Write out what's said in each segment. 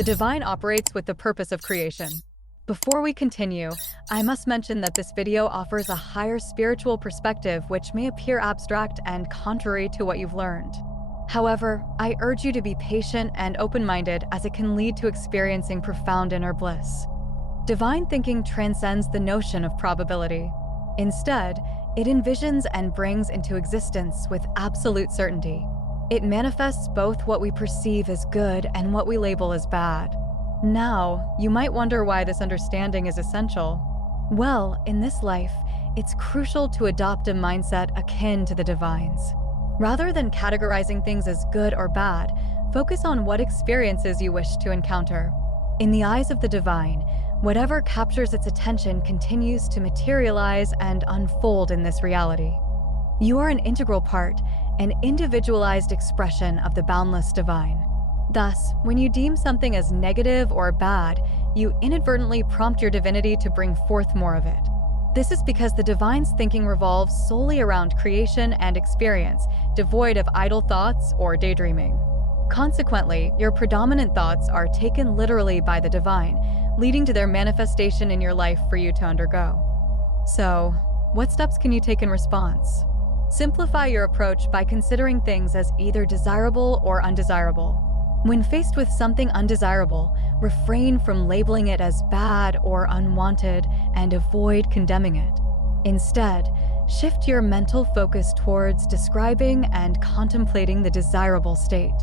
The divine operates with the purpose of creation. Before we continue, I must mention that this video offers a higher spiritual perspective which may appear abstract and contrary to what you've learned. However, I urge you to be patient and open-minded as it can lead to experiencing profound inner bliss. Divine thinking transcends the notion of probability. Instead, it envisions and brings into existence with absolute certainty. It manifests both what we perceive as good and what we label as bad. Now, you might wonder why this understanding is essential. Well, in this life, it's crucial to adopt a mindset akin to the divines. Rather than categorizing things as good or bad, focus on what experiences you wish to encounter. In the eyes of the divine, whatever captures its attention continues to materialize and unfold in this reality. You are an integral part, an individualized expression of the boundless divine. Thus, when you deem something as negative or bad, you inadvertently prompt your divinity to bring forth more of it. This is because the divine's thinking revolves solely around creation and experience, devoid of idle thoughts or daydreaming. Consequently, your predominant thoughts are taken literally by the divine, leading to their manifestation in your life for you to undergo. So, what steps can you take in response? Simplify your approach by considering things as either desirable or undesirable. When faced with something undesirable, refrain from labeling it as bad or unwanted and avoid condemning it. Instead, shift your mental focus towards describing and contemplating the desirable state.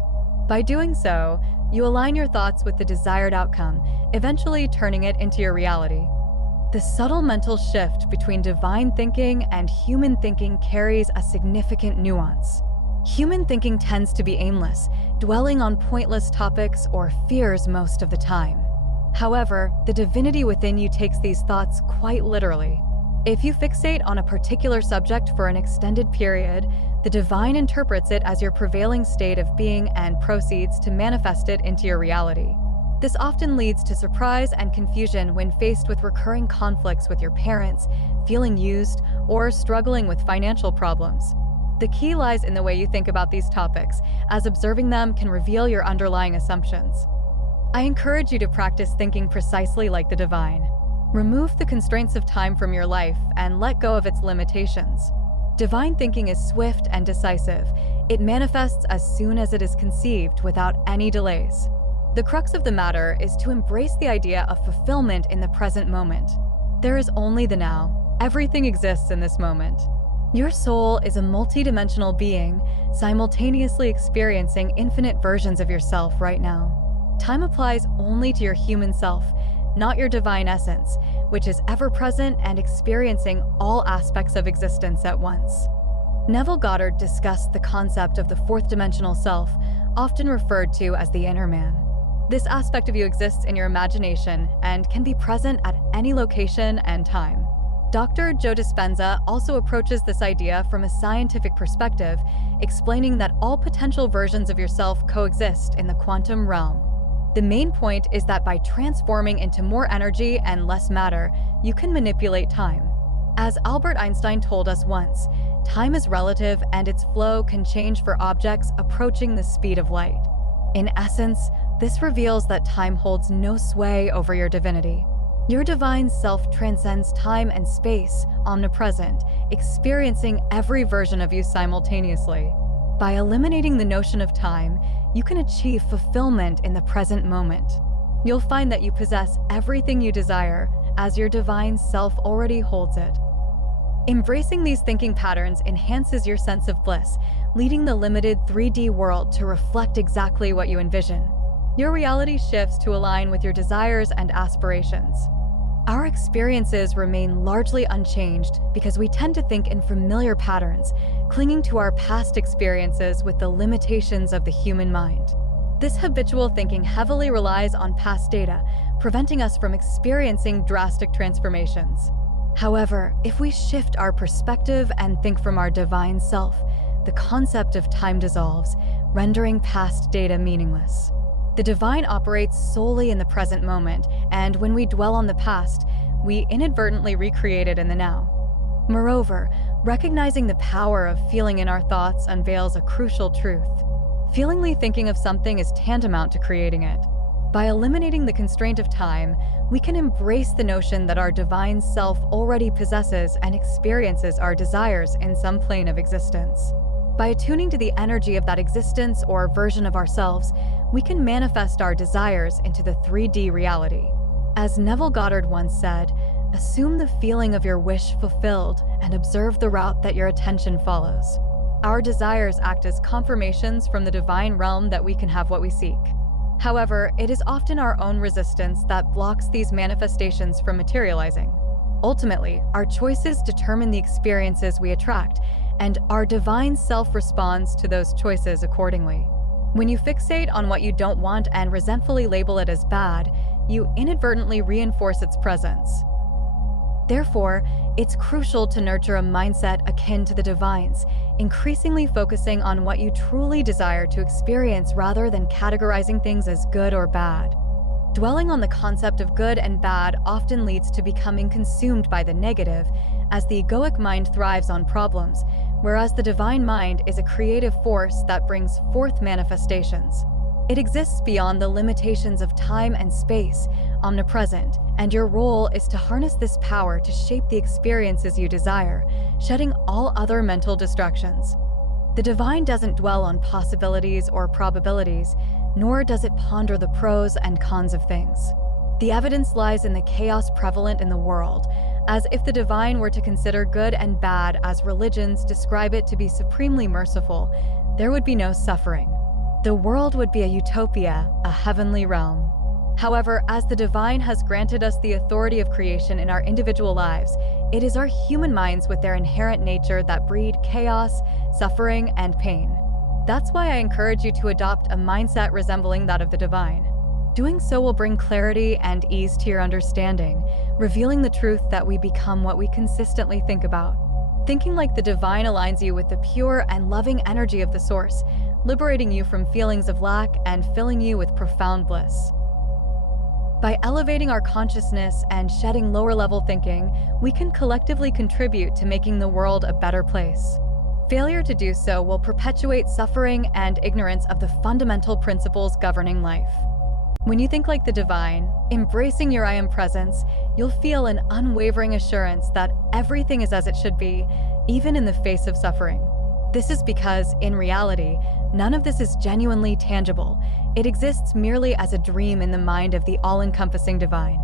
By doing so, you align your thoughts with the desired outcome, eventually turning it into your reality. The subtle mental shift between divine thinking and human thinking carries a significant nuance. Human thinking tends to be aimless, dwelling on pointless topics or fears most of the time. However, the divinity within you takes these thoughts quite literally. If you fixate on a particular subject for an extended period, the divine interprets it as your prevailing state of being and proceeds to manifest it into your reality. This often leads to surprise and confusion when faced with recurring conflicts with your parents, feeling used, or struggling with financial problems. The key lies in the way you think about these topics, as observing them can reveal your underlying assumptions. I encourage you to practice thinking precisely like the divine. Remove the constraints of time from your life and let go of its limitations. Divine thinking is swift and decisive. It manifests as soon as it is conceived without any delays. The crux of the matter is to embrace the idea of fulfillment in the present moment. There is only the now. Everything exists in this moment. Your soul is a multidimensional being, simultaneously experiencing infinite versions of yourself right now. Time applies only to your human self, not your divine essence, which is ever-present and experiencing all aspects of existence at once. Neville Goddard discussed the concept of the fourth dimensional self, often referred to as the inner man. This aspect of you exists in your imagination and can be present at any location and time. Dr. Joe Dispenza also approaches this idea from a scientific perspective, explaining that all potential versions of yourself coexist in the quantum realm. The main point is that by transforming into more energy and less matter, you can manipulate time. As Albert Einstein told us once, time is relative and its flow can change for objects approaching the speed of light. In essence, this reveals that time holds no sway over your divinity. Your divine self transcends time and space, omnipresent, experiencing every version of you simultaneously. By eliminating the notion of time, you can achieve fulfillment in the present moment. You'll find that you possess everything you desire, as your divine self already holds it. Embracing these thinking patterns enhances your sense of bliss, leading the limited 3D world to reflect exactly what you envision. Your reality shifts to align with your desires and aspirations. Our experiences remain largely unchanged because we tend to think in familiar patterns, clinging to our past experiences with the limitations of the human mind. This habitual thinking heavily relies on past data, preventing us from experiencing drastic transformations. However, if we shift our perspective and think from our divine self, the concept of time dissolves, rendering past data meaningless. The divine operates solely in the present moment, and when we dwell on the past, we inadvertently recreate it in the now. Moreover, recognizing the power of feeling in our thoughts unveils a crucial truth. Feelingly thinking of something is tantamount to creating it. By eliminating the constraint of time, we can embrace the notion that our divine self already possesses and experiences our desires in some plane of existence. By attuning to the energy of that existence or version of ourselves, we can manifest our desires into the 3D reality. As Neville Goddard once said, assume the feeling of your wish fulfilled and observe the route that your attention follows. Our desires act as confirmations from the divine realm that we can have what we seek. However, it is often our own resistance that blocks these manifestations from materializing. Ultimately, our choices determine the experiences we attract, and our divine self responds to those choices accordingly. When you fixate on what you don't want and resentfully label it as bad, you inadvertently reinforce its presence. Therefore, it's crucial to nurture a mindset akin to the divines, increasingly focusing on what you truly desire to experience rather than categorizing things as good or bad. Dwelling on the concept of good and bad often leads to becoming consumed by the negative, as the egoic mind thrives on problems, whereas the divine mind is a creative force that brings forth manifestations. It exists beyond the limitations of time and space, omnipresent, and your role is to harness this power to shape the experiences you desire, shedding all other mental distractions. The divine doesn't dwell on possibilities or probabilities, nor does it ponder the pros and cons of things. The evidence lies in the chaos prevalent in the world, as if the divine were to consider good and bad as religions describe it to be supremely merciful, there would be no suffering. The world would be a utopia, a heavenly realm. However, as the divine has granted us the authority of creation in our individual lives, it is our human minds with their inherent nature that breed chaos, suffering, and pain. That's why I encourage you to adopt a mindset resembling that of the divine. Doing so will bring clarity and ease to your understanding, revealing the truth that we become what we consistently think about. Thinking like the divine aligns you with the pure and loving energy of the source, liberating you from feelings of lack and filling you with profound bliss. By elevating our consciousness and shedding lower-level thinking, we can collectively contribute to making the world a better place. Failure to do so will perpetuate suffering and ignorance of the fundamental principles governing life. When you think like the divine, embracing your I am presence, you'll feel an unwavering assurance that everything is as it should be, even in the face of suffering. This is because, in reality, none of this is genuinely tangible. It exists merely as a dream in the mind of the all-encompassing divine.